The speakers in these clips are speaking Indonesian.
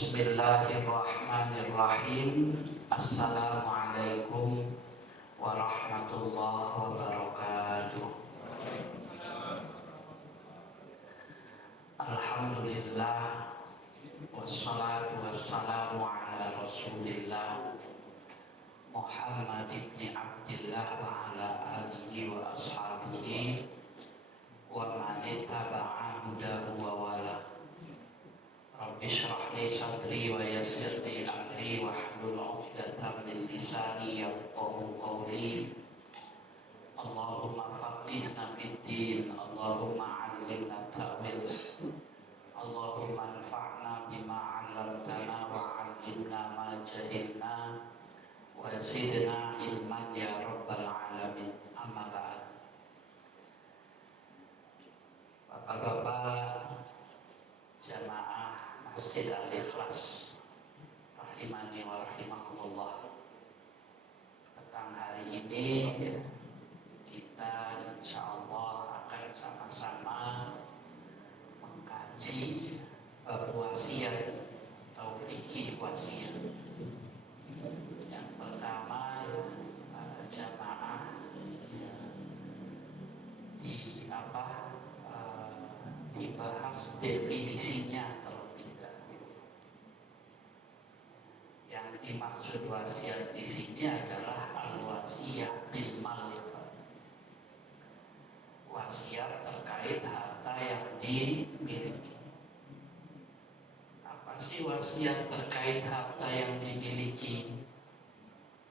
Bismillahirrahmanirrahim. Assalamualaikum warahmatullahi wabarakatuh. Alhamdulillah, wassalatu wassalamu ala Rasulillah Muhammad ibn Abdillah wa ala alihi wa ashabihi wa man ittaba'a hudahu wa wala. Rabbi shrah li sadri wa yassir li amri wahlul 'uqdatam min lisani yafqahu qawli. Allahumma faqihna fid din, Allahumma 'allimna ta'wil, Allahumma anfa'na bima 'allamtana wa 'allimna ma jahilna wa zidna ilman ya rabbal alamin. Amma ba'd. Bapak-bapak jamaah Masjid Al-Ikhlas rahimani wa rahimakumullah, petang hari ini kita insyaallah akan sama-sama mengkaji bab wasiat atau fikih wasiat. Yang pertama, para jamaah dibahas definisinya terlebih dahulu. Yang dimaksud wasiat di sini adalah al-wasiyah bil mal, wasiat terkait harta yang dimiliki. Apa sih wasiat terkait harta yang dimiliki?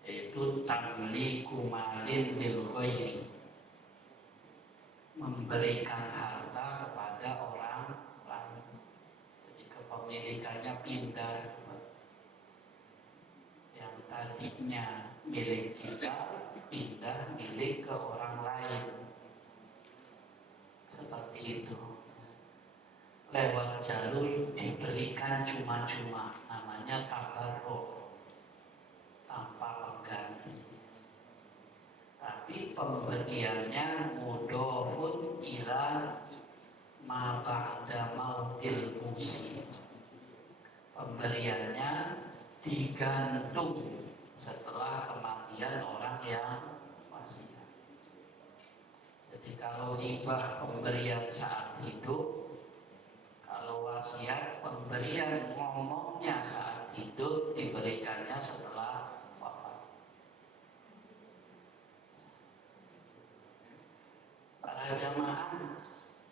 Yaitu tamliku malin lil ghairi, memberikan harta kepada orang lain. Jadi kepemilikannya pindah, yang tadinya milik kita pindah milik ke orang lain, seperti itu. Lewat jalur diberikan cuma-cuma, namanya tabarruk, tanpa pengganti. Tapi pemberiannya mudhofun ila ma ba'da mautil musi. Pemberiannya digantung setelah kematian orang yang wasiat. Jadi kalau hibah pemberian saat hidup, kalau wasiat pemberian ngomongnya saat hidup, diberikannya setelah wafat. Para jamaah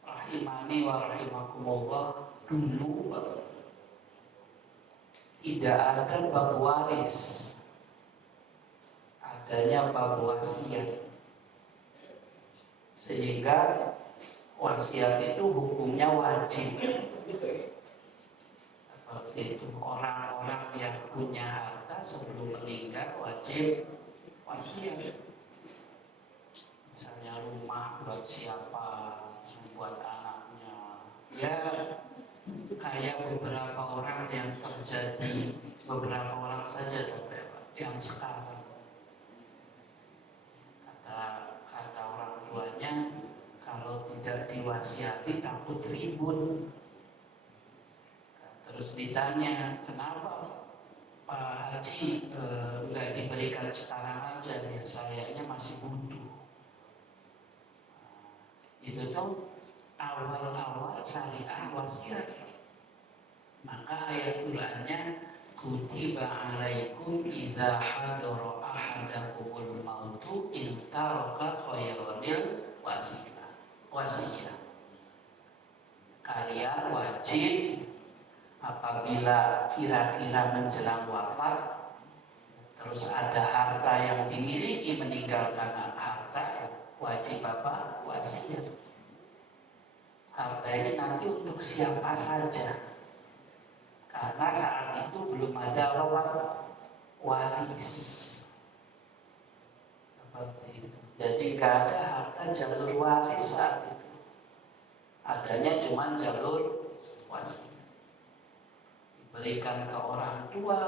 rahimani wa rahimakumullah, dulu tidak ada bab waris, adanya bab wasiat. Sehingga wasiat itu hukumnya wajib. Seperti itu, orang-orang yang punya harta sebelum meninggal wajib wasiat. Misalnya rumah buat siapa, buat anaknya. Ya kayak beberapa orang yang terjadi, beberapa orang saja yang sekarang. Kata orang tuanya, kalau tidak diwasiati takut ribut. Terus ditanya, kenapa Pak Haji nggak diberikan sekarang aja, ya sayanya masih butuh. Itu tuh awal-awal syariah wasiat. Maka ayat Qur'annya, kutiba alaikum iza hadara ahadakumul mautu in taraka khairanil wasiyah. Kalian wajib apabila kira-kira menjelang wafat, terus ada harta yang dimiliki, meninggalkan harta, wajib apa? Wasiat. Harta ini nanti untuk siapa saja, karena saat itu belum ada waris. Seperti itu. Jadi gak ada harta jalur waris saat itu. Adanya cuma jalur wasiat. Diberikan ke orang tua,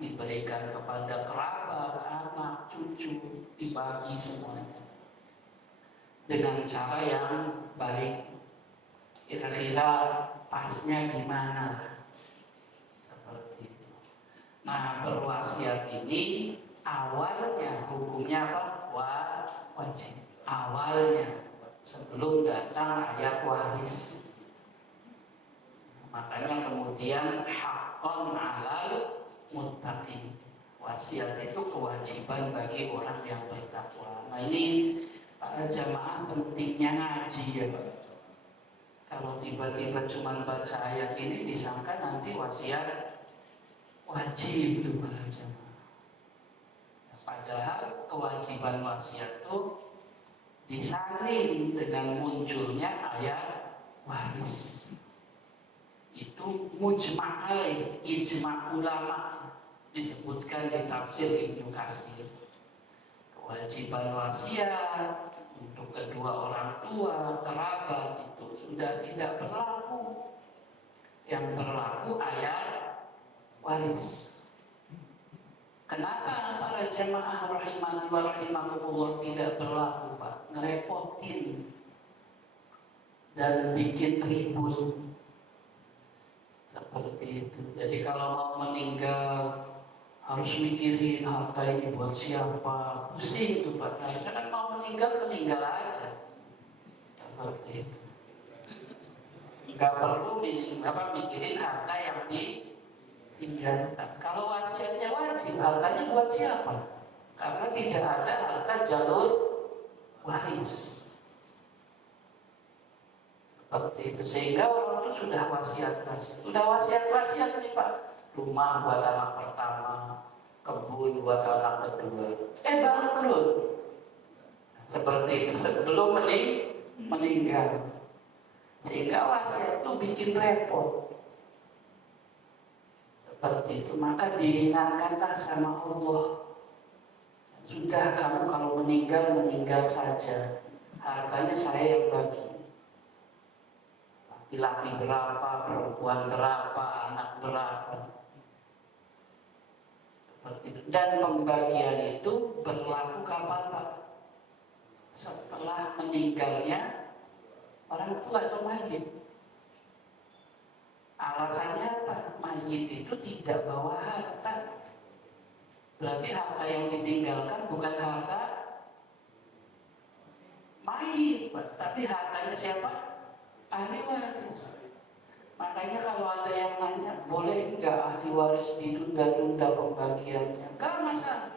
diberikan kepada kerabat, anak, cucu, dibagi semuanya dengan cara yang baik. Kira-kira pasnya gimana? ini awalnya hukumnya apa? Wajib. Awalnya sebelum datang ayat waris. Makanya kemudian haqqan 'alal muttaqin. Wasiat itu kewajiban bagi orang yang bertakwa. Nah ini para jamaah pentingnya ngaji ya Pak. Kalau tiba-tiba cuma baca ayat ini disangka nanti wasiat wajib itu para jamaah. Padahal kewajiban wasiat itu disalin dengan munculnya ayat waris. Itu mujma' alaih, ijma' ulama disebutkan di tafsir Ibnu Katsir. Kewajiban wasiat untuk kedua orang tua, kerabat itu sudah tidak berlaku. Yang berlaku ayat waris. Kenapa para jemaah rahimani wa rahimakumullah tidak berlaku Pak? Ngerepotin dan bikin ribut seperti itu. Jadi kalau mau meninggal harus mikirin harta ini buat siapa, pusing itu Pak. Harusnya kan mau meninggal aja seperti itu. Nggak perlu mikirin harta yang ditinggalkan. Kalau wasiatnya wajib, hartanya buat siapa? Karena tidak ada harta jalur waris. Seperti itu. Sehingga orang itu sudah wasiat nih Pak. Rumah buat anak pertama, kebun buat anak kedua. Bangkrut. Seperti itu sebelum meninggal. Sehingga wasiat itu bikin repot. Seperti itu. Maka diingatkanlah sama Allah. Sudah kamu kalau meninggal saja. Hartanya saya yang bagi. Laki berapa, perempuan berapa, anak berapa. Seperti itu. Dan pembagian itu berlaku kapan Pak? Setelah meninggalnya orang tua atau mayit. Alasannya apa? Mayit itu tidak bawa harta. Berarti harta yang ditinggalkan bukan harta mayit Pak, tapi hartanya siapa? Ahli waris. Makanya kalau ada yang nanya, boleh nggak ahli waris ditunda-tunda pembagiannya? Nggak masalah.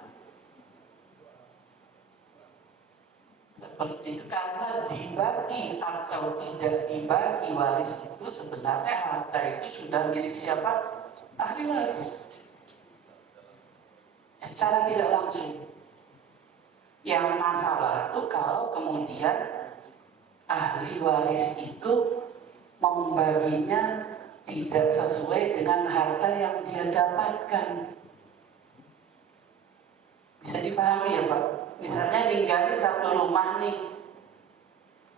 Seperti itu karena dibagi atau tidak dibagi waris itu sebenarnya harta itu sudah milik siapa? Ahli waris. Secara tidak langsung. Yang masalah itu kalau kemudian ahli waris itu membaginya tidak sesuai dengan harta yang dia dapatkan. Bisa dipahami ya Pak? Misalnya ninggalin satu rumah nih,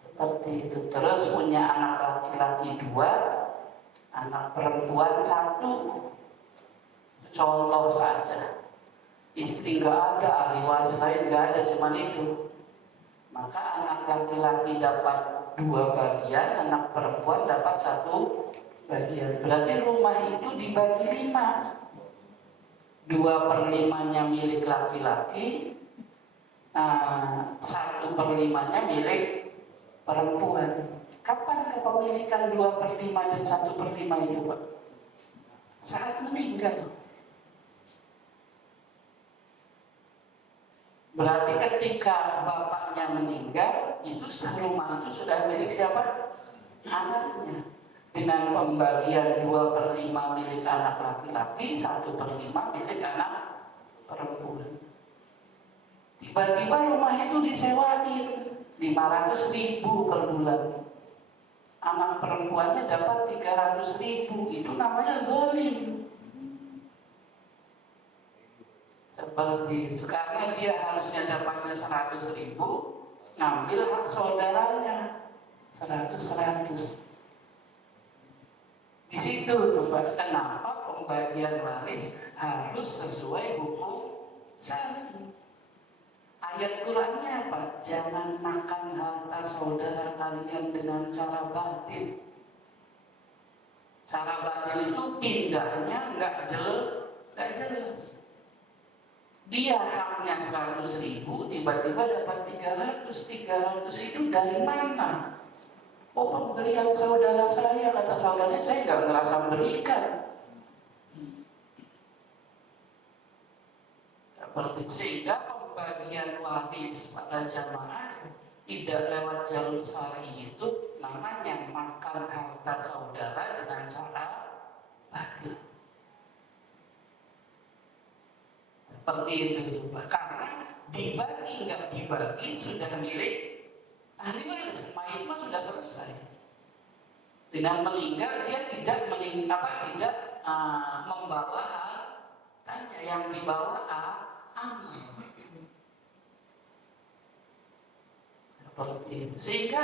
seperti itu. Terus punya anak laki-laki 2, anak perempuan 1. Contoh saja. Istri nggak ada, ahli waris lain nggak ada, cuma itu. Maka anak laki-laki dapat 2 bagian, anak perempuan dapat 1 bagian. Berarti rumah itu dibagi 5. 2/5-nya milik laki-laki, 1/5-nya milik perempuan. Kapan kepemilikan 2/5 dan 1/5 itu Pak? Saat meninggal. Berarti ketika bapaknya meninggal, itu rumah itu sudah milik siapa? Anaknya. Dengan pembagian 2/5 milik anak laki-laki, 1/5 milik anak perempuan. Tiba-tiba rumah itu disewain 500.000 per bulan. Anak perempuannya dapat 300.000. Itu namanya zalim. Seperti itu. Karena dia harusnya dapatnya 100.000, ngambil hak saudaranya 100. Di situ coba kenapa pembagian waris harus sesuai hukum syar'i. Ayat Qur'annya apa? Jangan makan harta saudara kalian dengan cara batil. Cara batil itu pindahnya nggak jelas. Dia haknya 100.000, tiba-tiba dapat 300 itu dari mana? Oh, pemberian saudara saya, kata saudaranya, saya nggak ngerasa berikan. Seperti sehingga pembagian waris pada jamaah tidak lewat jalur syar'i itu namanya makan harta saudara dengan cara batil. Seperti itu juga. Karena dibagi nggak dibagi sudah milik ahli waris. Mayit mah sudah selesai. Dengan meninggal dia tidak membawa hartanya, yang dibawa amal. Seperti itu. Sehingga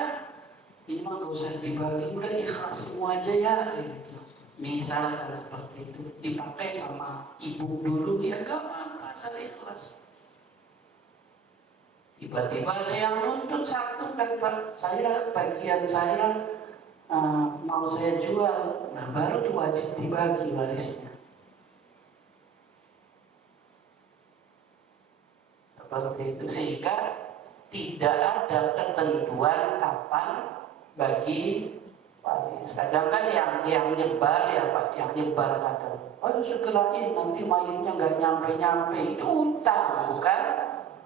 ini mah gak usah dibagi, udah ikhlas semua aja ya gitu. Misalkan seperti itu, dipakai sama ibu dulu, ya gak apa-apa, asal ikhlas. Tiba-tiba ada yang nuntut satu kan, Pak, bagian saya mau saya jual, nah baru wajib dibagi warisnya. Seperti itu, sehingga tidak ada ketentuan kapan bagi waris. Kadang kan yang nyebar ya Pak, yang nyebar kadang, aduh segerain nanti mayitnya nggak nyampe-nyampe, itu utang bukan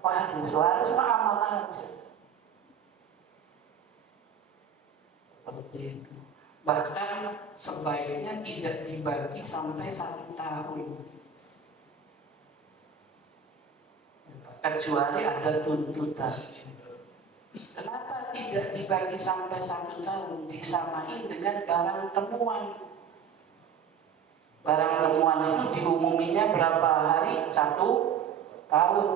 waris. Waris mah aman aja. Seperti itu. Bahkan sebaiknya tidak dibagi sampai 1 tahun, kecuali ada tuntutan. Kenapa tidak dibagi sampai 1 tahun? Disamain dengan barang temuan. Barang temuan itu diumuminya berapa hari? 1 tahun.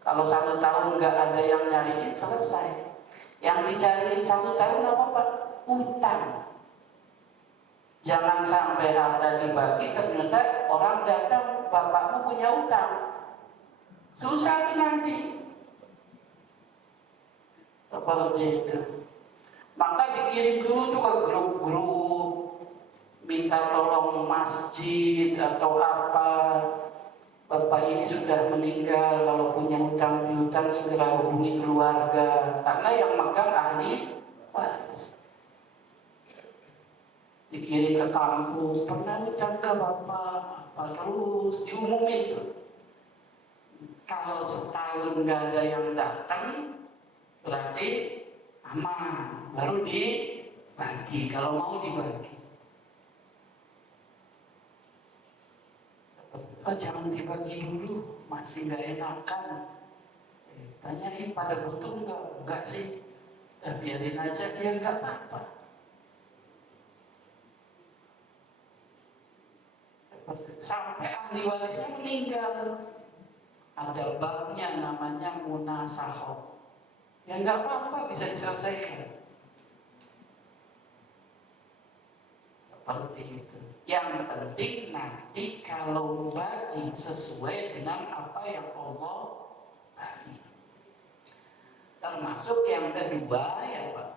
Kalau 1 tahun nggak ada yang nyariin, selesai. Yang dicariin 1 tahun apa Pak? Utang. Jangan sampai harta dibagi ternyata orang datang, bapakmu punya utang, susah nanti. Seperti itu. Maka dikirim dulu tuh ke grup-grup, minta tolong masjid atau apa, bapak ini sudah meninggal, kalau punya hutang piutang segera hubungi keluarga, karena yang megang ahli waris. Dikirim ke kampung, pernah hutang ke bapak, apa terus diumumin tuh. Kalau setahun nggak ada yang datang, berarti aman, baru dibagi kalau mau dibagi. Oh, jangan dibagi dulu, masih nggak enakan. Tanyain pada butuh enggak sih? Biarin aja, dia nggak apa-apa. Sampai ahli warisnya meninggal, ada babnya namanya munasahah. Ya nggak apa-apa, bisa diselesaikan. Seperti itu. Yang penting nanti kalau bagi sesuai dengan apa yang Allah bagi. Termasuk yang kedua ya Pak,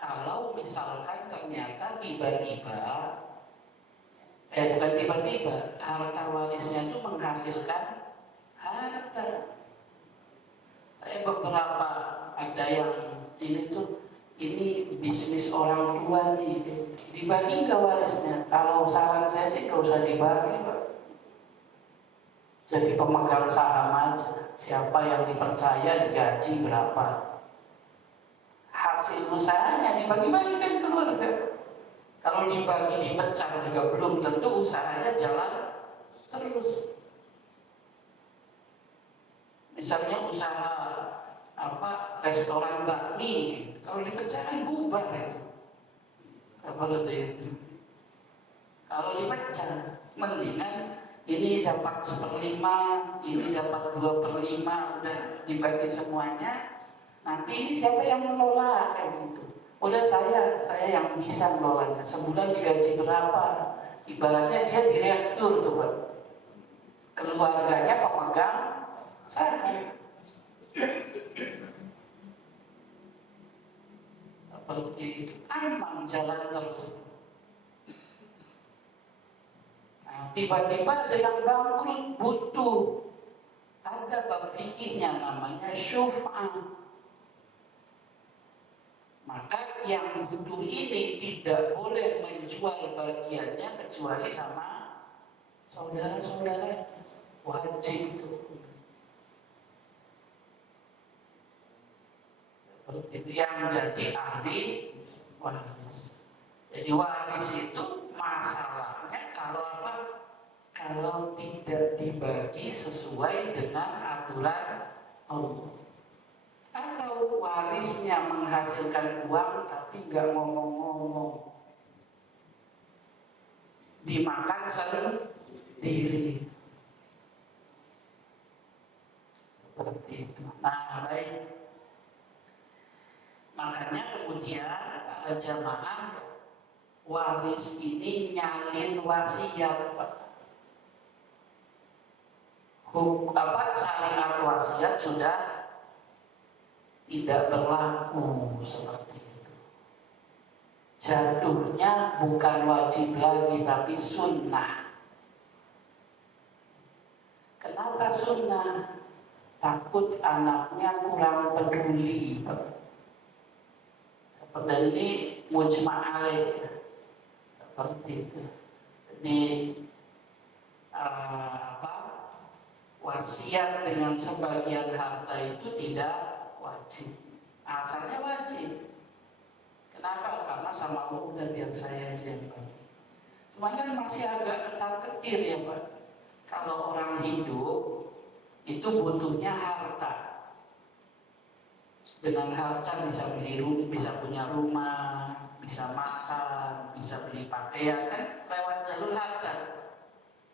kalau misalkan ternyata tiba-tiba, bukan tiba-tiba, harta warisnya itu menghasilkan harta. Saya beberapa ada yang ini bisnis orang tua nih, dibagi nggak warisnya? Kalau saran saya sih nggak usah dibagi Pak. Jadi pemegang saham aja, siapa yang dipercaya digaji berapa, hasil usahanya dibagi-bagikan keluarga. Kalau dibagi dipecah juga belum tentu usahanya jalan terus. Misalnya usaha restoran bakmi, kalau dipecah kan bubar itu. Seperti itu. Kalau dipecah, mendingan ini dapat 1/5, ini dapat 2/5, udah dibagi semuanya. Nanti ini siapa yang mengelola kayak gitu? Udah saya yang bisa mengelolanya. Sebulan digaji berapa? Ibaratnya dia direktur tuh Pak. Keluarganya pemegang saham. Seperti itu, aman jalan terus. Nah, tiba-tiba ada yang bangkrut, butuh Ada bab fikihnya namanya syuf'ah. Maka yang butuh ini tidak boleh menjual bagiannya kecuali sama saudara-saudara. Wajib itu. Seperti itu yang jadi ahli waris. Jadi waris itu masalahnya kalau apa? Kalau tidak dibagi sesuai dengan aturan Allah. Atau warisnya menghasilkan uang tapi nggak ngomong-ngomong, dimakan sendiri, seperti itu. Nah, baik. Makanya kemudian para jamaah waris ini nyalin wasiat. Syariat wasiat sudah tidak berlaku seperti itu. Jatuhnya bukan wajib lagi tapi sunnah. Kenapa sunnah? Takut anaknya kurang peduli. Seperti ini mujma' alaih, seperti itu. Jadi wasiat dengan sebagian harta itu tidak wajib. Asalnya wajib. Kenapa? Karena sama Allah udah biar saya aja yang bagi. Cuman kan masih agak ketar-ketir ya Pak. Kalau orang hidup itu butuhnya harta. Dengan harta bisa beli rumah, bisa punya rumah, bisa makan, bisa beli pakaian, kan lewat jalur harta.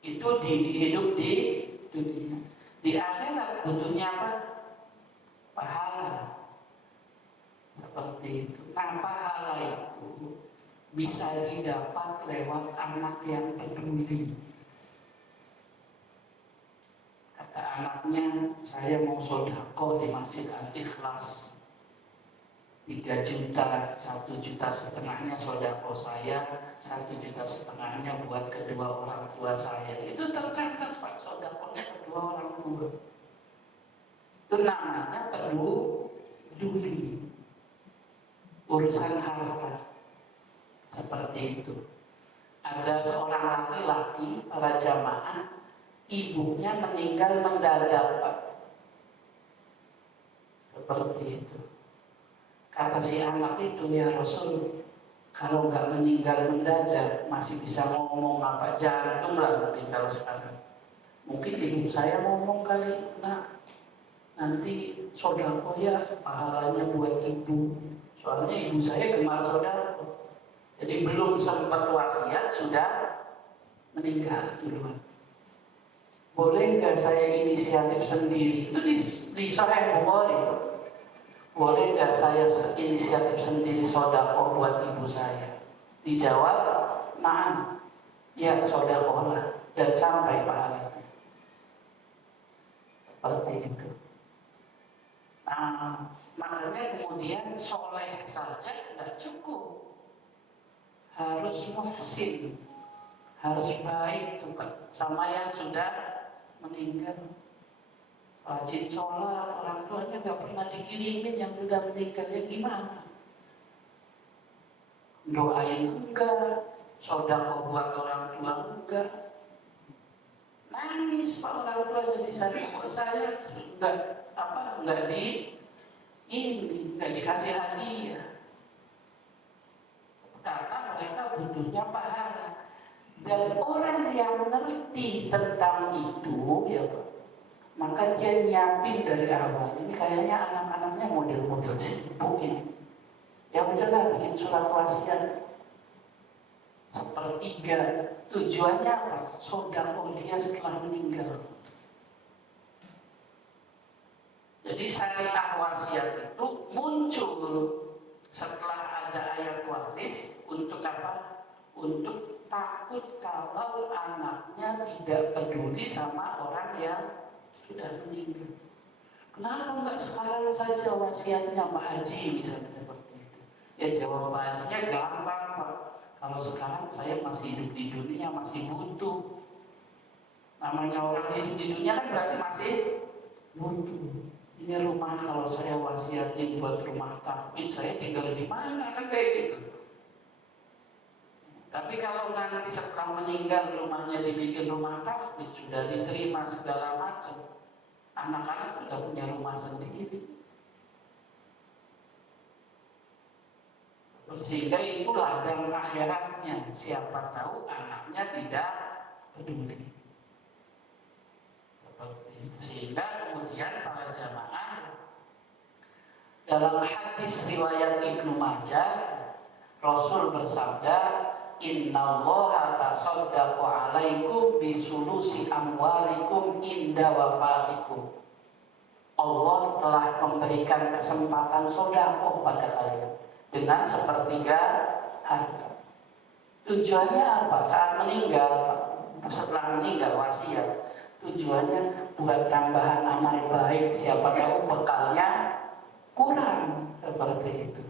Itu hidup di dunia. Di akhirat butuhnya apa? Pahala. Seperti itu. Nah, pahala itu bisa didapat lewat anak yang peduli. Kata anaknya, saya mau sodako di Masjid Al-Ikhlas 3 juta, 1,5 juta sodako saya, 1,5 juta buat kedua orang tua saya. Itu tercatat Pak, sodakonya kedua orang tua. Itu namanya peduli. Urusan harta. Seperti itu. Ada seorang laki-laki, para jamaah, ibunya meninggal mendadak Pak. Seperti itu. Kata si anak itu, ya Rasul, kalau nggak meninggal mendadak masih bisa ngomong apa, jantung lah mungkin kalau sekarang. Mungkin ibu saya ngomong kali, nah nanti sodako ya pahalanya buat ibu. Soalnya ibu saya gemar sodako. Jadi belum sempat wasiat sudah meninggal duluan. Boleh nggak saya inisiatif sendiri? Itu di Sahih Bukhari. Boleh nggak saya inisiatif sendiri sodako buat ibu saya? Dijawab, maaf, ya sodako lah dan sampai pahalanya. Seperti itu. Nah, makanya kemudian soleh saja tidak cukup, harus muhsin, harus baik tuh Pak, sama yang sudah meninggal. Rajin sholat, orang tuanya nggak pernah dikirimin yang sudah meninggal, ya gimana? Doain enggak, sodako buat orang tua enggak. Nangis Pak orang tua jadi saya nggak dikasih hadiah. Karena mereka butuhnya pahala. Dan orang yang mengerti tentang itu, ya Pak, maka dia nyiapin dari awal. Ini kayaknya anak-anaknya model-model sibuk ini. Ya udahlah bikin surat wasiat 1/3. Tujuannya apa? Sodako dia setelah meninggal. Jadi syariah wasiat itu muncul setelah ada ayat waris untuk apa? Untuk takut kalau anaknya tidak peduli sama orang yang sudah meninggal. Kenapa enggak sekarang saja wasiatnya Pak Haji misalnya seperti itu? Ya jawab Pak Hajinya gampang Pak. Kalau sekarang saya masih hidup di dunia, masih butuh. Namanya orang hidup di dunia kan berarti masih butuh. Ini rumah kalau saya wasiatin buat rumah tahfidz, saya tinggal di mana kan kayak gitu. Tapi kalau nanti setelah meninggal rumahnya dibikin rumah tahfidz, sudah diterima segala macam, anak-anak sudah punya rumah sendiri. Sehingga itu ladang akhiratnya. Siapa tahu anaknya tidak peduli. Seperti itu. Sehingga kemudian para jamaah dalam hadis riwayat Ibnu Majah, Rasul bersabda, Innallaha tasaddaqu alaikum bisulusi amwalikum inda wafatikum. Allah telah memberikan kesempatan sedekah pada kalian dengan sepertiga harta. Tujuannya apa? Saat meninggal, setelah meninggal wasiat. Tujuannya buat tambahan amal baik. Siapa tahu bekalnya kurang seperti itu.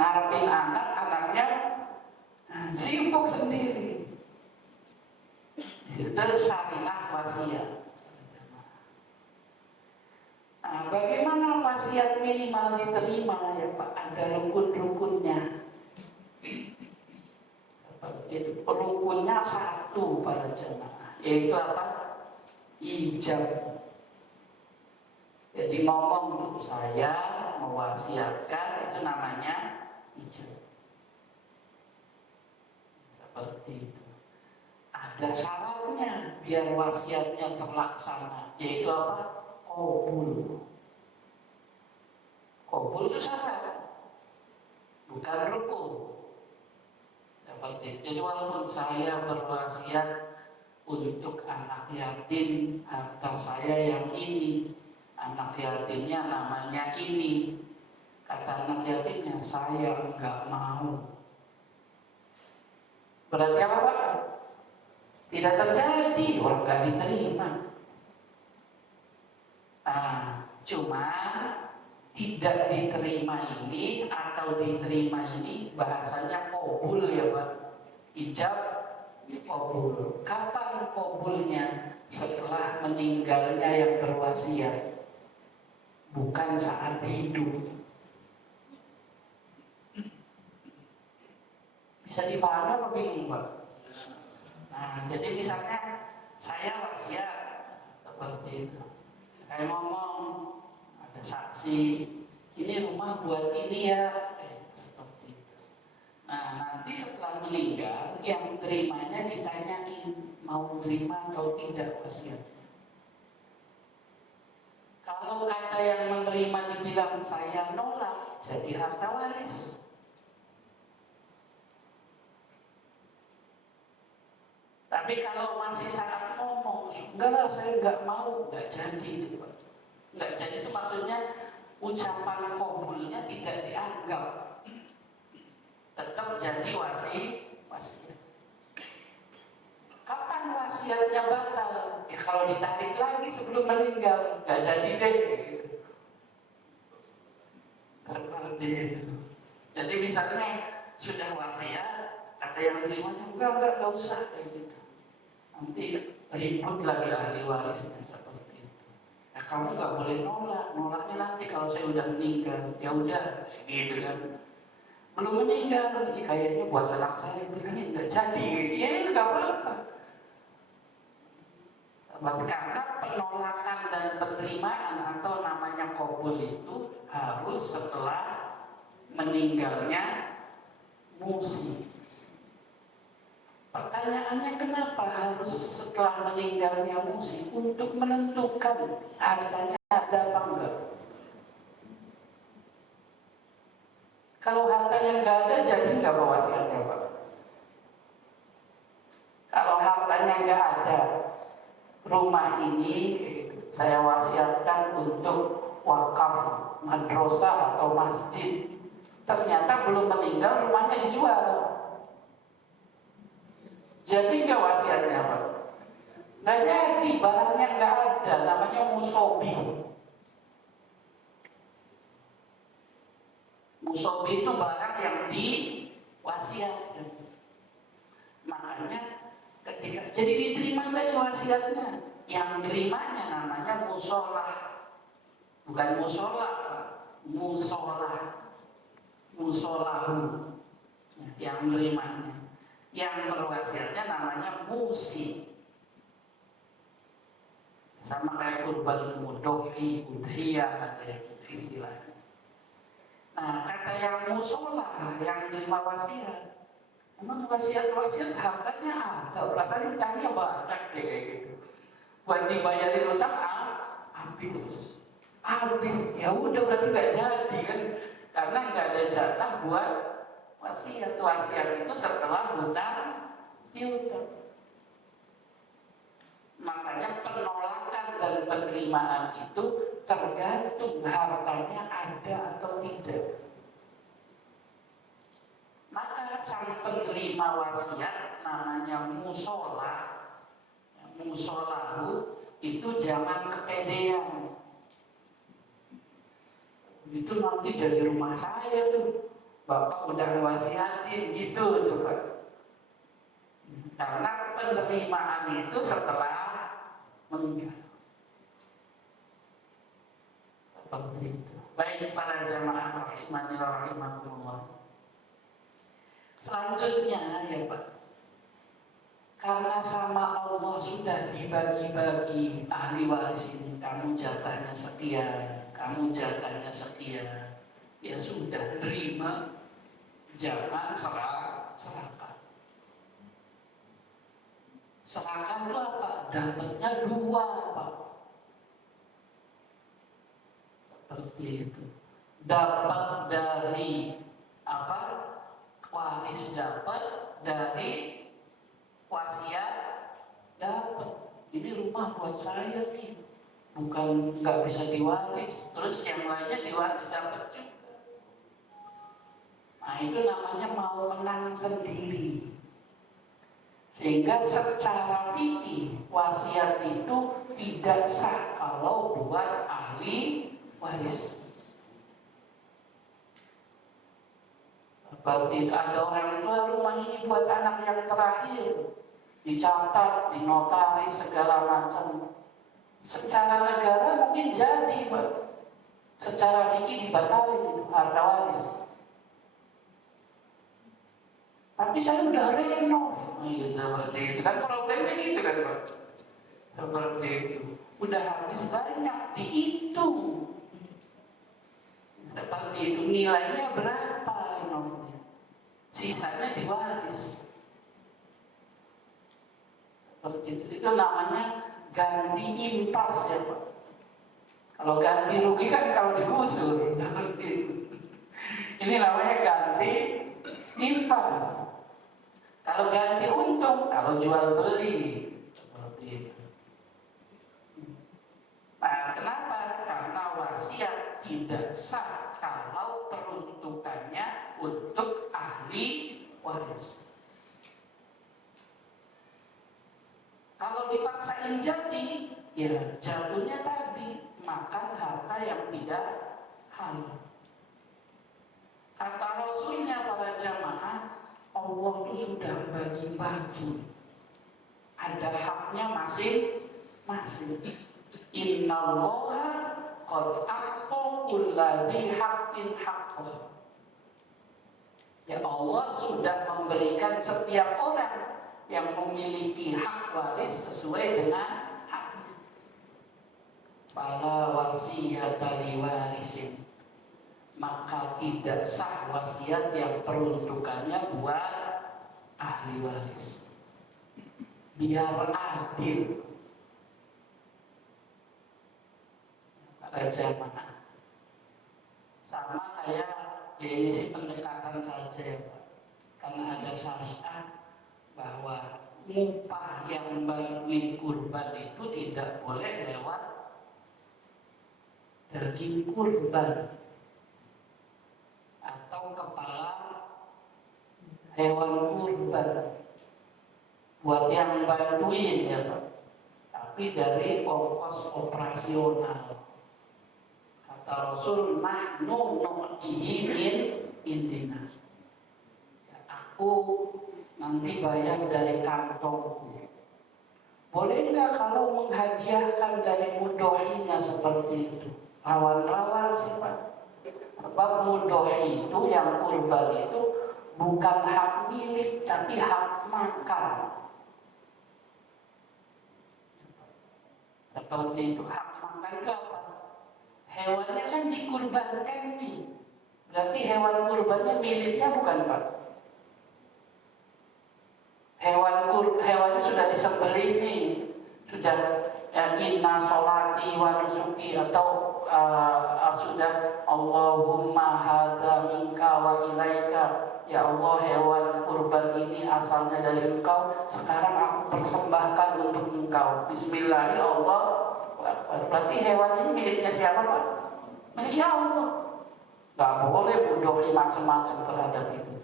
Ngarepin anaknya sibuk sendiri. Itu syariah wasiat. Nah, bagaimana wasiat minimal diterima ya Pak? Ada rukun-rukunnya. Rukunnya satu para jemaah, yaitu apa? Ijab. Jadi ngomong saya mewasiatkan itu namanya ijab. Seperti itu. Ada syaratnya biar wasiatnya terlaksana, yaitu apa? Qabul. Qabul itu syarat, bukan rukun. Seperti itu. Jadi walaupun saya berwasiat untuk anak yatim, harta saya yang ini, anak yatimnya namanya ini, kata anak yatimnya saya nggak mau. Berarti apa Pak? Tidak terjadi, orang nggak diterima. Nah, cuma tidak diterima ini atau diterima ini bahasanya qabul ya Pak. Ijab qabul. Kapan qabulnya? Setelah meninggalnya yang berwasiat, bukan saat hidup. Bisa dipahami apa bingung Pak? Nah, jadi misalnya saya wasiat seperti itu. Saya ngomong, ada saksi, ini rumah buat ini ya, seperti itu. Nah, nanti setelah meninggal, yang terimanya ditanyain mau terima atau tidak wasiat. Kalau kata yang menerima dibilang saya nolak, jadi harta waris. Tapi kalau masih saat ngomong, enggak lah saya nggak mau, nggak jadi itu Pak. Nggak jadi itu maksudnya ucapan qabulnya tidak dianggap, tetap jadi wasiat. Kapan wasiatnya batal? Ya kalau ditarik lagi sebelum meninggal, nggak jadi deh. Seperti itu. Jadi misalnya sudah wasiat, kata yang menerimanya enggak usah kayak gitu. Nanti ribut lagi ahli warisnya seperti itu. Nah, kamu nggak boleh nolaknya nanti kalau saya udah meninggal. Ya udah, gitu kan. Belum meninggal, kayaknya buat anak saya bilangin nggak jadi. Ya nggak apa-apa. Karena penolakan dan penerimaan atau namanya qabul itu harus setelah meninggalnya musi. Pertanyaannya kenapa harus setelah meninggalnya musi untuk menentukan hartanya ada apa enggak? Kalau hartanya enggak ada, jadi enggak wasiatnya Pak. Kalau hartanya enggak ada, rumah ini saya wasiatkan untuk wakaf, madrasah atau masjid. Ternyata belum meninggal rumahnya dijual. Jadi nggak wasiatnya Pak? Nggak jadi, barangnya nggak ada, namanya musobi. Musobi itu barang yang diwasiatkan. Makanya ketika jadi diterima nggak wasiatnya? Yang terimanya namanya musolah. bukan musola, musola, musolahu, yang menerimanya, yang berwasiatnya namanya musi. Sama kayak kurban mudohi, udhiyah, ada istilahnya. Nah, kata yang musola, yang menerima wasiat, emang wasiat hartanya ada, rasanya utangnya banyak deh kayak gitu. Buat dibayarin utang habis, ya udah berarti nggak jadi kan, karena nggak ada jatah buat wasiat itu setelah hutang piutang. Makanya penolakan dan penerimaan itu tergantung hartanya ada atau tidak. Maka sang penerima wasiat namanya musola, musolahu, itu jangan kepedean. Itu nanti jadi rumah saya tuh, Bapak udah wasiatin gitu tuh Pak. Karena penerimaan itu setelah meninggal. Seperti itu. Baik para jamaah rahimani wa rahimakumullah. Selanjutnya ya Pak, karena sama Allah sudah dibagi-bagi ahli waris ini, kamu jatahnya sekian, kamu jatahnya sekian, ya sudah terima, jangan serahkan. Serahkan itu apa? Dapatnya dua Pak. Seperti itu. Dapat dari apa? Waris dapat, dari wasiat dapat. Ini rumah buat saya nih, bukan nggak bisa diwaris. Terus yang lainnya diwaris dapat juga. Nah itu namanya mau menang sendiri. Sehingga secara fikih wasiat itu tidak sah kalau buat ahli waris. Seperti ada orang tua, rumah ini buat anak yang terakhir, dicatat, dinotaris segala macam. Secara negara mungkin jadi, Pak. Secara fikih dibatalin itu harta waris. Tapi saya udah renov, seperti itu kan problemnya gitu kan Pak. Seperti itu, udah habis banyak, dihitung. Seperti itu, nilainya berapa renovnya, sisanya diwaris. Seperti itu namanya ganti impas ya Pak. Kalau ganti rugi kan kalau digusur, seperti itu. Ini namanya ganti impas. Kalau ganti untung, kalau jual beli, seperti itu. Nah, kenapa? Karena wasiat tidak sah kalau peruntukannya untuk ahli waris. Kalau dipaksain jadi, ya jatuhnya tadi makan harta yang tidak halal. Kata Rasulnya para jamaah, Allah itu sudah bagi-bagi, ada haknya masing-masing. Innallaha qad a'ta kulladzi haqqin haqqah. Ya Allah sudah memberikan setiap orang yang memiliki hak waris sesuai dengan haknya. Fala wasiyata liwarisin, maka tidak sah wasiat yang peruntukannya buat ahli waris. Biar adil para jamaah. Sama kayak ya ini sih pendekatan saja ya Pak. Karena ada syariat bahwa mupah yang bantuin kurban itu tidak boleh lewat daging kurban atau kepala hewan kurban buat yang bantuin ya Pak, tapi dari ongkos operasional. Kata Rasul, nahnu nu'tihi min indina, ya, aku nanti bayar dari kantongku. Boleh nggak kalau menghadiahkan dari mudohinya seperti itu? rawan-rawan sih Pak. Sebab mudhoh itu yang kurban itu bukan hak milik tapi hak makan. Seperti itu, hak makan itu apa? Hewannya kan dikurbankan nih. Berarti hewan kurbannya miliknya bukan Pak? Hewannya sudah disembelih nih, sudah inna sholati wa nusuki atau sudah Allahumma hadza minka wa ilaika, ya Allah hewan kurban ini asalnya dari engkau, sekarang aku persembahkan untuk engkau, bismillah ya Allah. Berarti hewan ini miliknya siapa Pak? Miliknya Allah. Gak boleh bodohi macam-macam terhadap itu.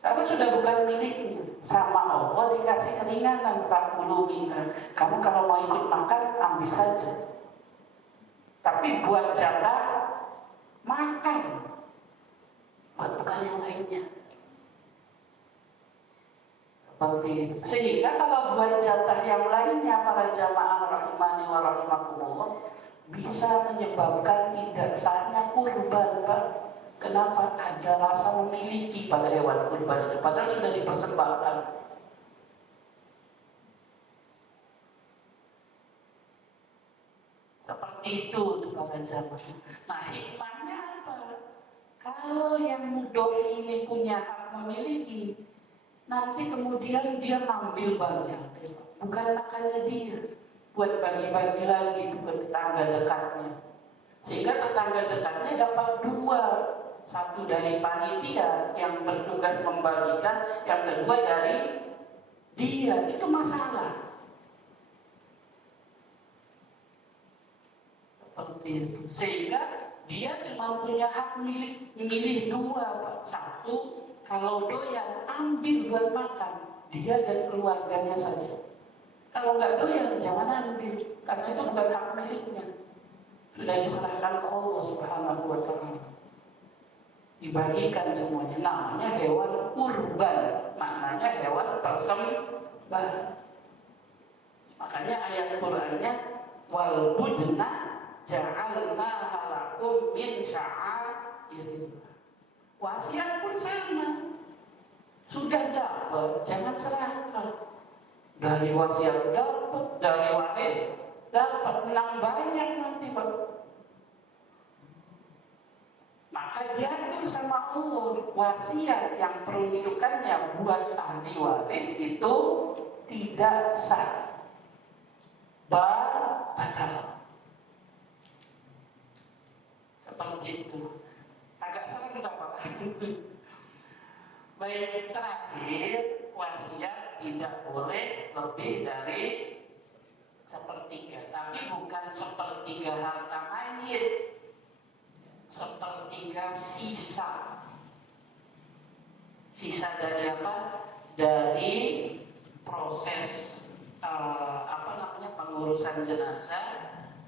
Karena sudah bukan miliknya. Sama Allah dikasih keringanan 40 minat. Kamu kalau mau ikut makan, ambil saja. Tapi buat jatah makan. Bukan yang lainnya. Seperti itu. Sehingga kalau buat jatah yang lainnya, para jamaah rahimani wa rahimakumullah, bisa menyebabkan tidak sahnya kurban Pak. Kenapa? Ada rasa memiliki pada hewan kurban itu, padahal sudah dipersembahkan. Seperti itu tuh para jamaah. Nah hikmahnya apa? Kalau yang mudhoh ini punya hak memiliki, nanti kemudian dia ngambil banyak, bukan makannya dia, buat bagi-bagi lagi ke tetangga dekatnya. Sehingga tetangga dekatnya dapat dua. Satu dari panitia yang bertugas membagikan, yang kedua dari dia. Itu masalah. Seperti itu. Sehingga dia cuma punya hak milih dua Pak. Satu, kalau doyan ambil buat makan, dia dan keluarganya saja. Kalau nggak doyan jangan ambil, karena itu bukan hak miliknya. Sudah diserahkan ke Allah Subhanahu wa Ta'ala. Dibagikan semuanya. Namanya hewan kurban, maknanya hewan persembahan. Makanya ayat Qur'annya wal budna ja'alnaha lakum min sya'airillah. Wasiat pun sama. Sudah dapat, jangan serahkan. Dari wasiat dapat, dari waris dapat, menang banyak nanti Pak. Maka diatur sama Allah, wasiat yang peruntukannya buat ahli waris itu tidak sah, batal. Seperti itu. Agak serem tak Pak? Baik, terakhir wasiat tidak boleh lebih dari sepertiga, tapi bukan sepertiga harta mayit, sepertiga sisa. Sisa dari apa? Dari proses pengurusan jenazah,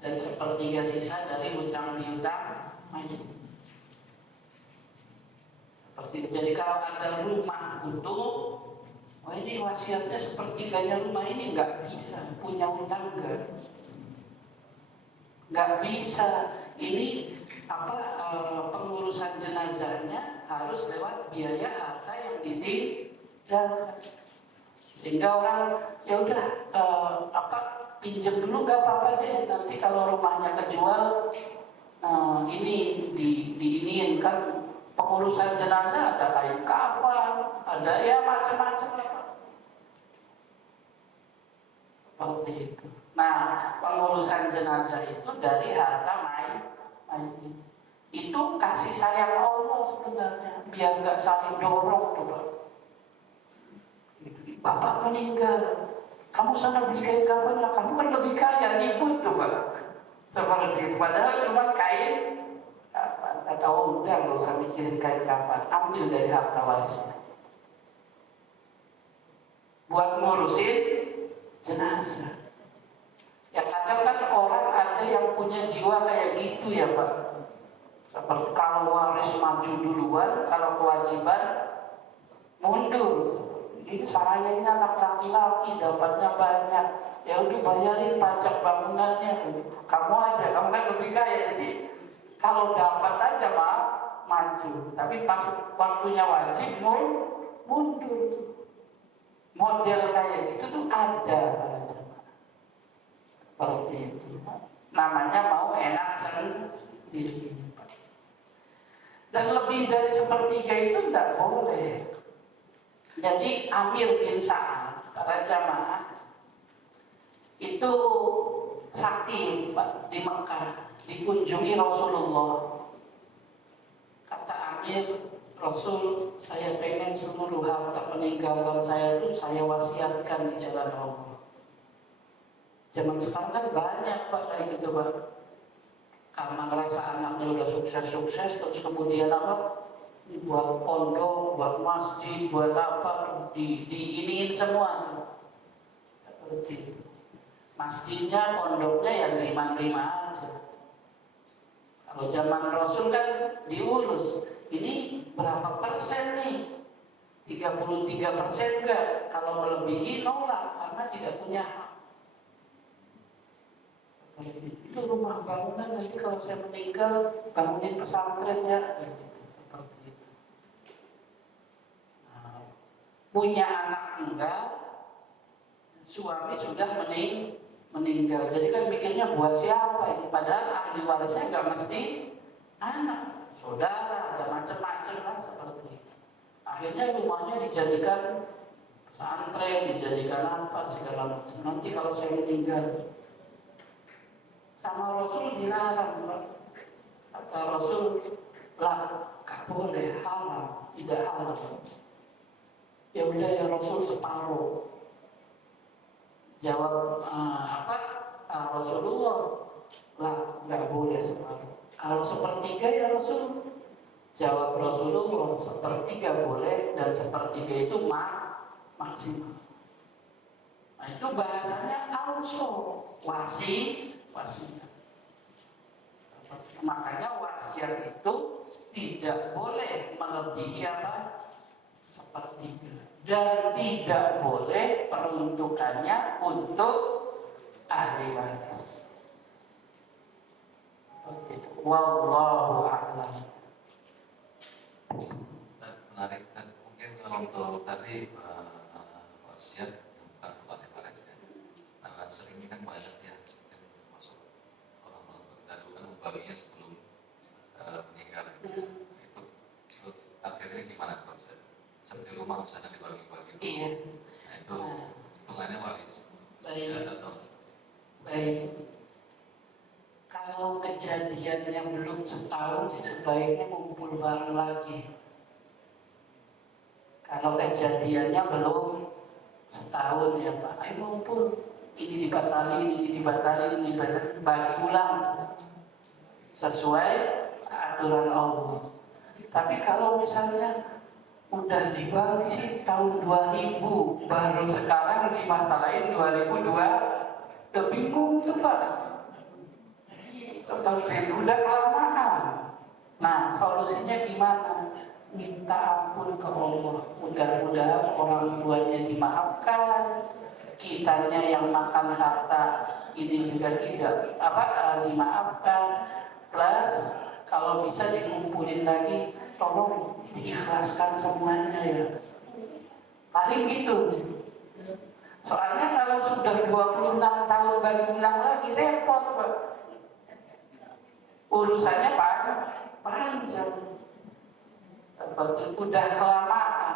dan sepertiga sisa dari hutang piutang mayit. Seperti itu. Jadi kalau ada rumah utuh, wah ini wasiatnya sepertiganya rumah ini nggak bisa, punya hutang nggak bisa. Ini pengurusan jenazahnya harus lewat biaya harta yang ditinggalkan. Sehingga orang ya udah pinjam dulu nggak apa-apa deh, nanti kalau rumahnya kejual ini diiniin kan. Pengurusan jenazah ada kain kafan, ada ya macam-macam apa. Seperti itu. Nah, pengurusan jenazah itu dari harta mayit. Itu kasih sayang Allah sebenarnya, biar nggak saling dorong tuh Pak. Bapak meninggal, kamu sana beli kain kafannya, kamu kan lebih kaya, ribut tuh Pak. Seperti itu. Padahal cuma kain kafan, atau udah nggak usah mikirin kain kafan, ambil dari harta warisnya buat ngurusin jenazah. Ya kadang kan orang ada yang punya jiwa kayak gitu ya Pak. Seperti kalau waris maju duluan, kalau kewajiban mundur. ini sayangnya anak laki-laki dapatnya banyak, ya udah bayarin pajak bangunannya, kamu aja, kamu kan lebih kaya, jadi kalau dapat aja mah maju, tapi pas waktunya wajib mundur. Model kayak gitu tuh ada, seperti itu. Namanya mau enak sendiri. Dan lebih dari sepertiga itu tidak boleh. Jadi Amir bin Sa'ad, para jamaah itu sakit di Mekah, dikunjungi Rasulullah. Kata Amir, Rasul, saya pengen seluruh harta peninggalan saya itu saya wasiatkan di jalan Allah. Zaman sekarang kan banyak Pak kayak gitu Pak. Karena ngerasa anaknya udah sukses-sukses, terus kemudian apa? Buat pondok, buat masjid, buat apa? Diiniin semua. Seperti itu. Masjidnya, pondoknya yang terima-terima aja. Kalau zaman Rasul kan diurus. Ini berapa persen nih? 33% enggak? Kalau melebihi nolak karena tidak punya hak. Itu rumah bangunan, nanti kalau saya meninggal bangunin pesantren ya, seperti itu. Nah, punya anak enggak, suami sudah meninggal. Jadi kan mikirnya buat siapa ini? Padahal ahli warisnya enggak mesti anak, saudara, ada macam-macam lah seperti itu. Akhirnya rumahnya dijadikan pesantren, dijadikan apa segala macam. Nanti kalau saya meninggal, sama Rasul dilarang, kata Rasul, lah, gak boleh, haram, tidak halal. Ya udah ya Rasul separuh. Jawab Rasulullah, lah, gak boleh separuh. Kalau sepertiga ya Rasul, jawab Rasulullah, sepertiga boleh dan sepertiga itu maksimal. Nah itu bahasanya auso, wasiat. Makanya wasiat itu tidak boleh melebihi apa? Sepertiga. Dan tidak boleh peruntukannya untuk ahli waris. Wallahu a'lam. Menarik kan mungkin untuk tadi wasiat yang bukan untuk ahli waris ya. Karena sering ini kan banyak ya, termasuk orang-orang kita dulu kan membaginya sebelum meninggal. Itu akhirnya gimana Pak Ustaz? Seperti rumah misalnya dibagi-bagi. Iya. Nah itu hitungannya waris. Baik. Kalau kejadiannya belum setahun sih sebaiknya ngumpul bareng lagi. Kalau kejadiannya belum setahun ya Pak, ayo ngumpul. Ini dibatalin, bagi ulang sesuai aturan Allah. Tapi kalau misalnya udah dibagi sih tahun 2000, baru sekarang dimasalahin 2002, udah bingung tuh Pak. Seperti itu udah kelamaan. Nah solusinya gimana? Minta ampun ke Allah. Mudah-mudahan orang tuanya dimaafkan, kitanya yang makan harta ini juga tidak dimaafkan. Plus kalau bisa dikumpulin lagi, tolong diikhlaskan semuanya ya. Paling gitu. Soalnya kalau sudah 26 tahun bagi ulang lagi repot Pak. Urusannya panjang. Seperti udah kelamaan.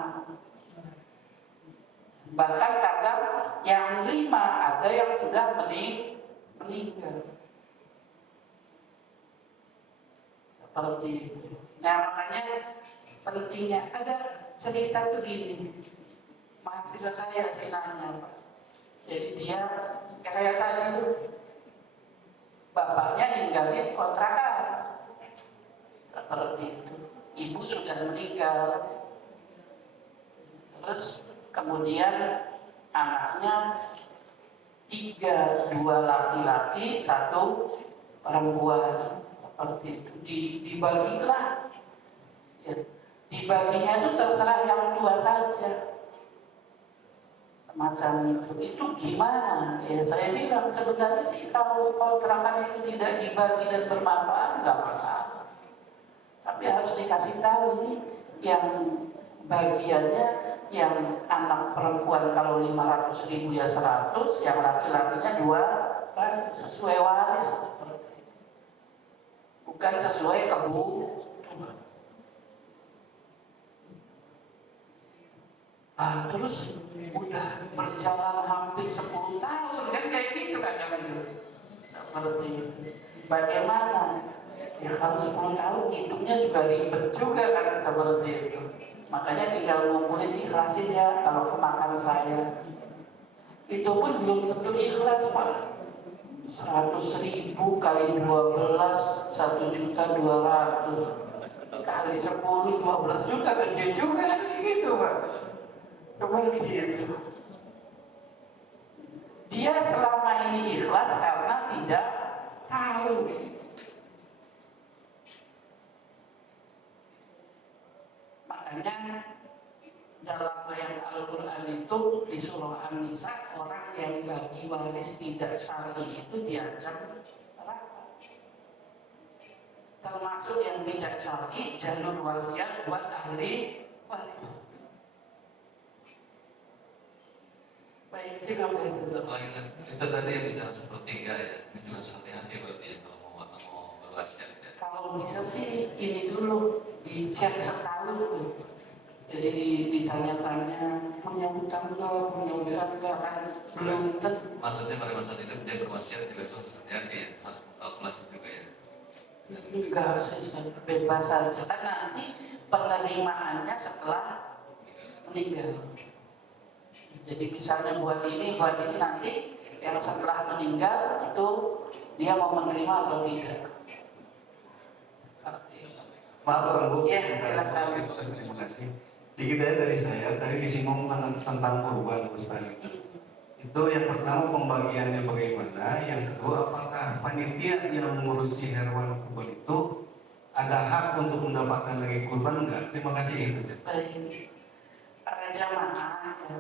Bahkan kadang yang terima ada yang sudah meninggal. Seperti itu. Nah makanya pentingnya ada cerita tuh gini. Mahasiswa saya nanya Pak. Jadi dia kayak tadi tuh bapaknya ninggalin kontrakan. Seperti itu. Ibu sudah meninggal. Terus kemudian anaknya 3, 2 laki-laki, 1 perempuan. Seperti itu. Dibagilah. Ya. Dibaginya itu terserah yang tua saja. macam itu gimana? Ya saya bilang sebenarnya sih kalau kontrakan itu tidak dibagi dan bermanfaat nggak masalah. Tapi harus dikasih tahu ini yang bagiannya yang anak perempuan kalau 500.000 ya 100, yang laki-lakinya 200 sesuai waris seperti itu. Bukan sesuai kebutuhan. Terus udah berjalan hampir 10 tahun kan kayak gitu kadang-kadang. Seperti itu. Bagaimana? Ya kalau 10 tahun hidupnya juga ribet juga kan seperti itu. Makanya tinggal ngumpulin ikhlasin ya kalau kemakan saya. Itu pun belum tentu ikhlas Pak. 100.000 kali 12 1.200.000 kali 10 12 juta gede juga kan gitu Pak. Seperti itu. Dia selama ini ikhlas karena tidak tahu. Makanya dalam ayat Al-Quran itu di surah An-Nisa, orang yang bagi waris tidak syar'i itu diancam neraka. Termasuk yang tidak syar'i jalur wasiat buat ahli waris. Baik, cukup Setelah itu tadi yang bicara sepertiga ya, ini juga hati-hati berarti ya kalau mau berwasiat ya. Kalau bisa sih ini dulu dicek setahun tuh. Jadi ditanya-tanya punya utang nggak, punya utang nggak kan belum tentu. Maksudnya pada masa hidup dia berwasiat juga harus hati-hati ya, harus kalkulasi juga ya. Enggak sih, bebas saja kan nanti penerimaannya setelah meninggal. Jadi misalnya buat ini nanti yang setelah meninggal itu dia mau menerima atau tidak. Maaf Bang Bu, Ya, silakan. terima kasih. Dikit aja dari saya, tadi disinggung tentang kurban Ustaz. Itu yang pertama pembagiannya bagaimana, yang kedua apakah panitia yang mengurusi hewan kurban itu ada hak untuk mendapatkan lagi kurban enggak? Terima kasih. Baik, para jamaah ya.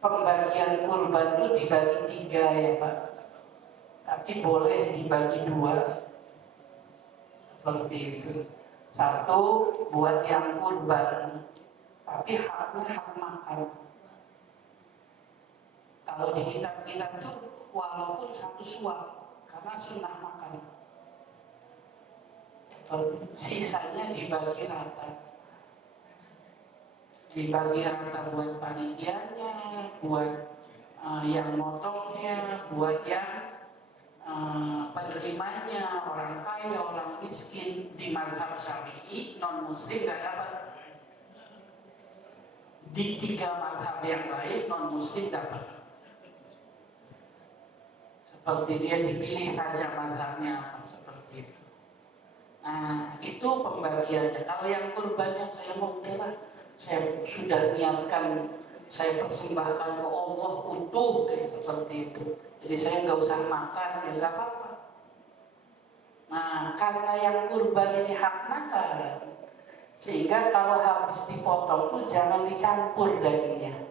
Pembagian kurban itu dibagi 3 ya Pak. Tapi boleh dibagi 2. Seperti itu. 1 buat yang kurban, tapi haknya hak makan. Kalau di kitab-kitab itu walaupun 1 suap, karena sunnah makan. Sisanya dibagi rata. Dibagi rata buat panitianya, buat yang motongnya, buat yang penerimanya, orang kaya, orang miskin. Di mazhab Syafi'i non muslim nggak dapat. Di 3 mazhab yang lain non muslim dapat. Seperti dia dipilih saja mazhabnya seperti itu. Nah itu pembagiannya. Kalau yang kurban yang saya mau bilang, saya sudah niatkan, saya persembahkan ke Allah utuh kayak seperti itu. Jadi saya nggak usah makan, ya nggak apa-apa. Nah karena yang kurban ini hak makan, sehingga kalau habis dipotong tuh jangan dicampur dagingnya.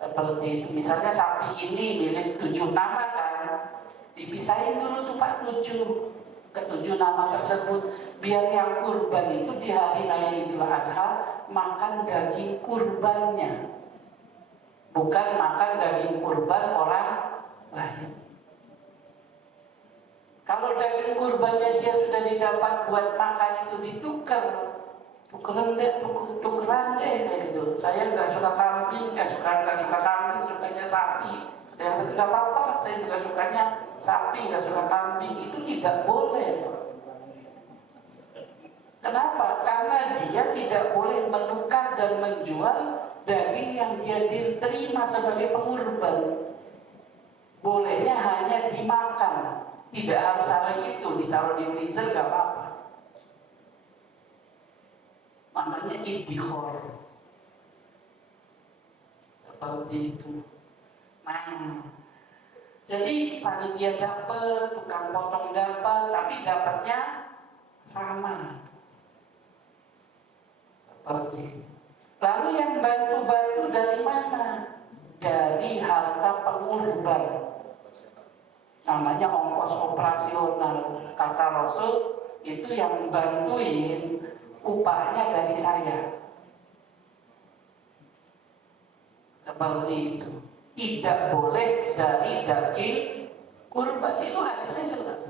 Seperti itu. Misalnya sapi ini milik 7 nama kan, dipisahin dulu tuh Pak 7 ke-7 nama tersebut, biar yang kurban itu di hari raya Idul Adha makan daging kurbannya, bukan makan daging kurban orang lain. Kalau daging kurbannya dia sudah didapat buat makan itu tukeran deh kayak gitu. Saya nggak suka kambing, nggak suka kambing, sukanya sapi. Saya nggak apa-apa, saya juga sukanya sapi, nggak suka kambing. Itu tidak boleh. Kenapa? Karena dia tidak boleh menukar dan menjual daging yang dia diterima sebagai pengurban. Bolehnya hanya dimakan, tidak harus hari itu ditaruh di freezer, nggak apa-apa. Namanya iddikhor. Seperti itu. Nah, jadi panitia dapat, tukang potong dapat, tapi dapatnya sama. Seperti itu. Lalu yang bantu-bantu dari mana? Dari harta pengurban. Namanya ongkos operasional. Kata Rasul, itu yang bantuin upahnya dari saya. Seperti itu. Tidak boleh dari daging kurban. Itu hadisnya jelas.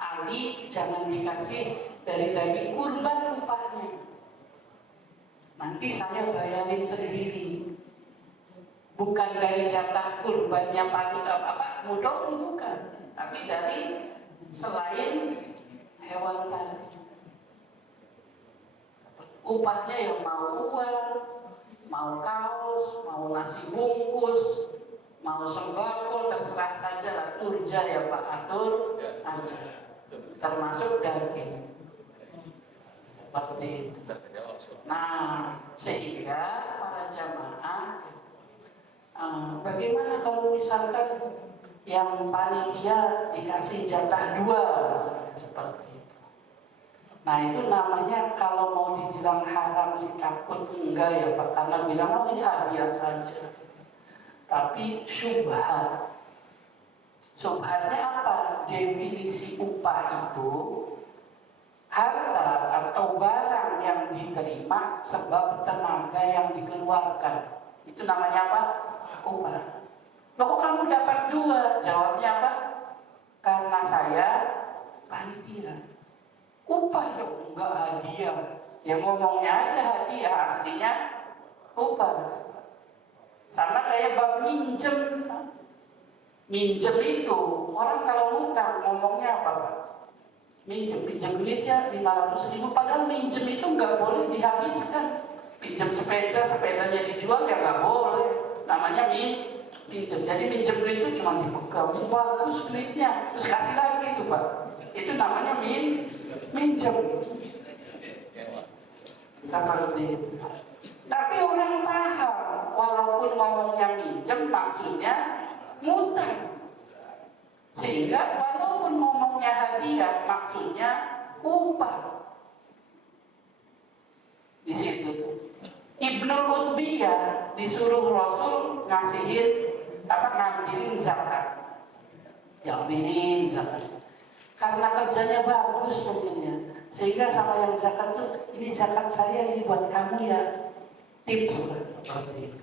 Ali jangan dikasih dari daging kurban upahnya. Nanti saya bayarin sendiri. Bukan dari jatah kurbannya mudok, bukan. Tapi dari selain hewan tadi. Upahnya yang mau uang, mau kaos, mau nasi bungkus, mau sembako, terserah saja lah. Turja ya Pak, atur aja. Termasuk daging. Seperti itu. Nah, sehingga para jamaah, bagaimana kalau misalkan yang panitia dikasih jatah 2 misalnya seperti itu. Nah itu namanya kalau mau dibilang haram sih takut enggak ya Pak, karena bilang oh ini hadiah saja. Tapi syubhat. Syubhatnya apa? Definisi upah itu harta atau barang yang diterima sebab tenaga yang dikeluarkan. Itu namanya apa? Upah. Loh kok kamu dapat 2? Jawabnya apa? Karena saya panitia. Upah dong, enggak hadiah. Ya ngomongnya aja hadiah, aslinya upah. Sama kayak bab minjem. Minjem itu, orang kalau ngutang ngomongnya apa Pak? Minjem duitnya 500.000, padahal minjem itu nggak boleh dihabiskan. Pinjam sepeda, sepedanya dijual ya nggak boleh. Namanya minjem. Jadi minjem duit itu cuma dipegang, bagus duitnya, terus kasih lagi tuh Pak. Itu namanya minjem. Seperti itu. Tapi orang paham, walaupun ngomongnya minjem, maksudnya ngutang. Sehingga walaupun ngomongnya hadiah, maksudnya upah. Di situ tuh. Ibnul Utbiyah disuruh Rasul ngambilin zakat. Ngambilin zakat. Karena kerjanya bagus mungkinnya. Sehingga sama yang zakat tuh, ini zakat saya, ini buat kamu ya. Tips seperti itu.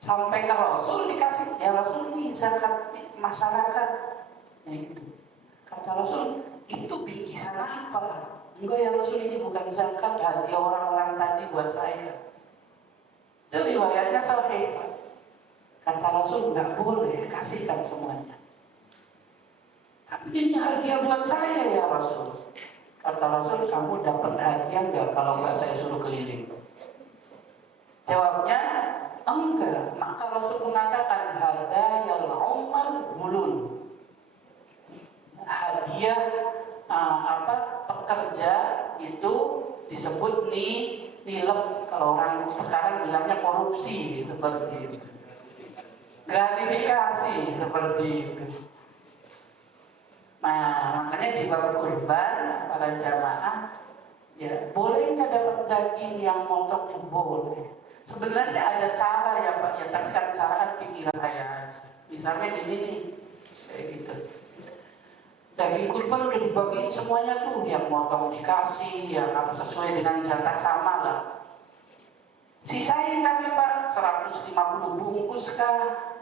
Sampai ke Rasul dikasih, ya Rasul ini zakat masyarakat. Gitu. Kata Rasul, itu bingkisan apa? Enggak ya Rasul, ini bukan zakat, hadiah orang-orang tadi buat saya. Itu riwayatnya sahih. Kata Rasul, nggak boleh, kasihkan semuanya. Tapi ini hadiah buat saya ya Rasul. Kata Rasul, kamu dapat hadiah nggak kalau nggak saya suruh keliling? Jawabnya, enggak. Maka Rasul mengatakan hadayal umal bulun. Hadiah pekerja itu disebut nilep. Kalau orang sekarang bilangnya korupsi seperti itu. Gratifikasi seperti itu. Nah, makanya di bab kurban para jamaah ya boleh nggak dapat daging yang motongnya boleh. Sebenarnya ada cara ya Pak ya, tapi kan cara kan pikiran saya aja. Misalnya gini nih, kayak gitu. Daging kurban udah dibagiin semuanya tuh, yang motong dikasih, yang apa sesuai dengan jatah sama lah. Sisain kami Pak 150 bungkus kah?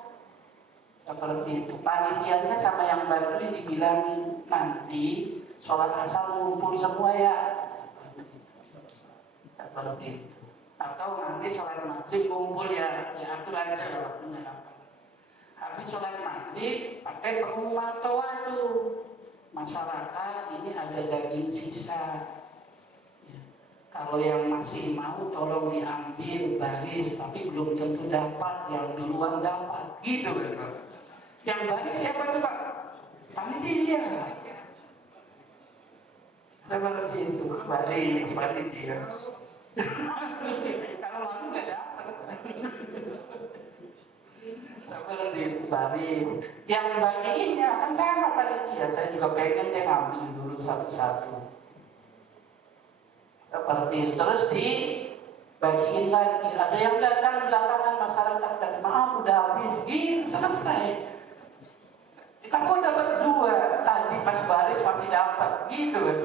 Seperti itu. Panitianya sama yang bantuin dibilangin nanti sholat asar ngumpul semua ya. Seperti itu. Atau nanti sholat maghrib kumpul ya atur aja waktunya apa. Habis sholat maghrib pakai pengumuman toa tuh, masyarakat ini ada daging sisa ya. Kalau yang masih mau tolong diambil baris, tapi belum tentu dapat, yang duluan dapat gitu kan. Yang baris siapa tuh Pak? Panitia. Seperti itu, baris panitia. Kalau aku nggak dapat. Seperti itu baris. Yang bagiinnya kan sama panitia. Saya juga pengen dia ngambil dulu satu-satu. Seperti itu. Terus dibagiin lagi. Ada yang datang belakangan masyarakat dan maaf udah habis, gitu selesai. Kamu dapat 2 tadi pas baris masih dapat, gitu kan?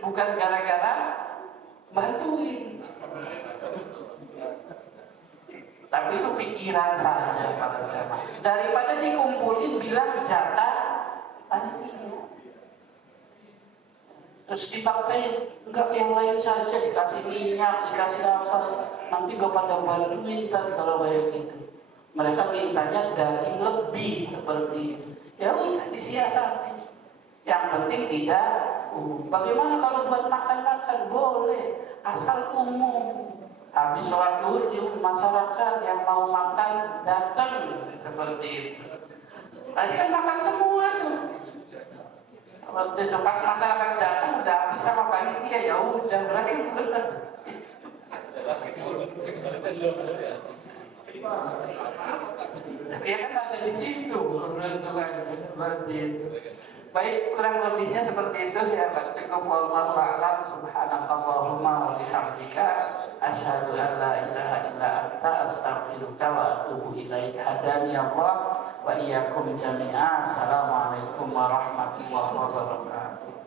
Bukan gara-gara bantuin. Tapi itu pikiran saja para jamaah. Daripada dikumpulin bilang jatah panitia. Terus dipaksain, enggak yang lain saja, dikasih minyak, dikasih apa, nanti gak pada bantuin kan kalau kayak gitu. Mereka mintanya daging lebih seperti itu. Ya udah disiasati. Yang penting tidak bagaimana kalau buat makan-makan? Boleh, asal umum. Habis sholat zuhur di masyarakat yang mau makan datang seperti itu. Tadi kan makan semua tuh. Waktu itu pas masyarakat datang udah habis sama panitia, ya udah berarti benar. Ya kan ada di situ menentukan seperti itu. Baik, kurang lebihnya seperti itu ya. Cukup wallahu a'lam. Subhanakallahumma wa bihamdika asyhadu an la ilaha illa anta astaghfiruka wa atubu ilaik. Hadani Allah wa iyyakum jami'a. Assalamualaikum warahmatullahi wabarakatuh.